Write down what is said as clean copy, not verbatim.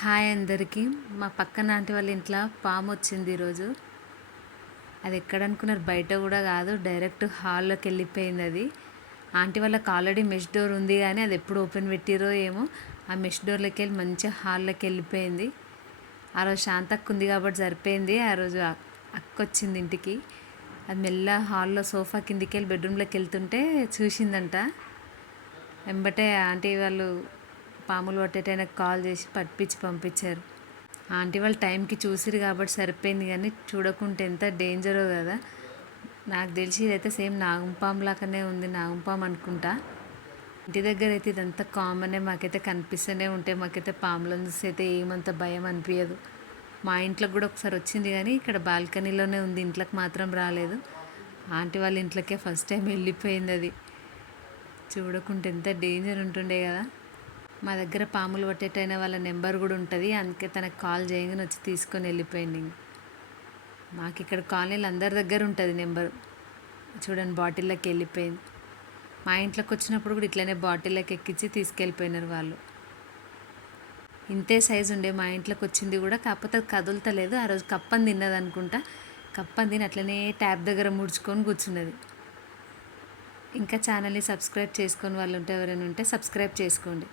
Hi అందరికీ. మా పక్కన ఆంటీ వాళ్ళ ఇంట్లో పాము వచ్చింది ఈరోజు. అది ఎక్కడనుకున్నారు, బయట కూడా కాదు, డైరెక్ట్ హాల్లోకి వెళ్ళిపోయింది. అది ఆంటీ వాళ్ళకి ఆల్రెడీ మెష్ డోర్ ఉంది, కానీ అది ఎప్పుడు ఓపెన్ పెట్టిరో ఏమో, ఆ మెష్ డోర్లోకి వెళ్ళి మంచిగా హాల్లోకి వెళ్ళిపోయింది. ఆ రోజు శాంతక్క ఉంది కాబట్టి సరిపోయింది. ఆ రోజు అక్క వచ్చింది ఇంటికి. అది మెల్ల హాల్లో సోఫా కిందికి వెళ్ళి బెడ్రూమ్లోకి వెళ్తుంటే చూసిందంట. వెంబటే ఆంటీ వాళ్ళు పాములు పట్టేటైనా కాల్ చేసి పట్టించి పంపించారు. ఆంటీ వాళ్ళు టైంకి చూసిరు కాబట్టి సరిపోయింది, కానీ చూడకుంటే ఎంత డేంజరో కదా. నాకు తెలిసి ఇదైతే సేమ్ నాగంపాము లాగానే ఉంది, నాగంపాము అనుకుంటా. ఇంటి దగ్గర అయితే ఇదంతా కామనే, మాకైతే కనిపిస్తూనే ఉంటాయి. మాకైతే పాములను చూసి అయితే ఏమంత భయం అనిపించదు. మా ఇంట్లోకి కూడా ఒకసారి వచ్చింది, కానీ ఇక్కడ బాల్కనీలోనే ఉంది, ఇంట్లోకి మాత్రం రాలేదు. ఆంటీ వాళ్ళ ఇంట్లోకే ఫస్ట్ టైం వెళ్ళిపోయింది అది. చూడకుంటే ఎంత డేంజర్ ఉంటుండే కదా. మా దగ్గర పాములు పట్టేటైన వాళ్ళ నెంబర్ కూడా ఉంటుంది, అందుకే తనకు కాల్ చేయగానే వచ్చి తీసుకొని వెళ్ళిపోయింది. మాకు ఇక్కడ కాలనీలు అందరి దగ్గర ఉంటుంది నెంబర్. చూడండి, బాటిల్లోకి వెళ్ళిపోయింది. మా ఇంట్లోకి వచ్చినప్పుడు కూడా ఇట్లనే బాటిల్లోకి ఎక్కించి తీసుకెళ్ళిపోయినారు వాళ్ళు. ఇంతే సైజు ఉండే మా ఇంట్లోకి వచ్చింది కూడా, కాకపోతే అది కదులుతలేదు. ఆ రోజు కప్పని తిన్నది అనుకుంటా. కప్పని తిని అట్లనే ట్యాప్ దగ్గర ముడుచుకొని కూర్చున్నది. ఇంకా ఛానల్ని సబ్స్క్రైబ్ చేసుకొని వాళ్ళు ఉంటే, ఎవరైనా ఉంటే సబ్స్క్రైబ్ చేసుకోండి.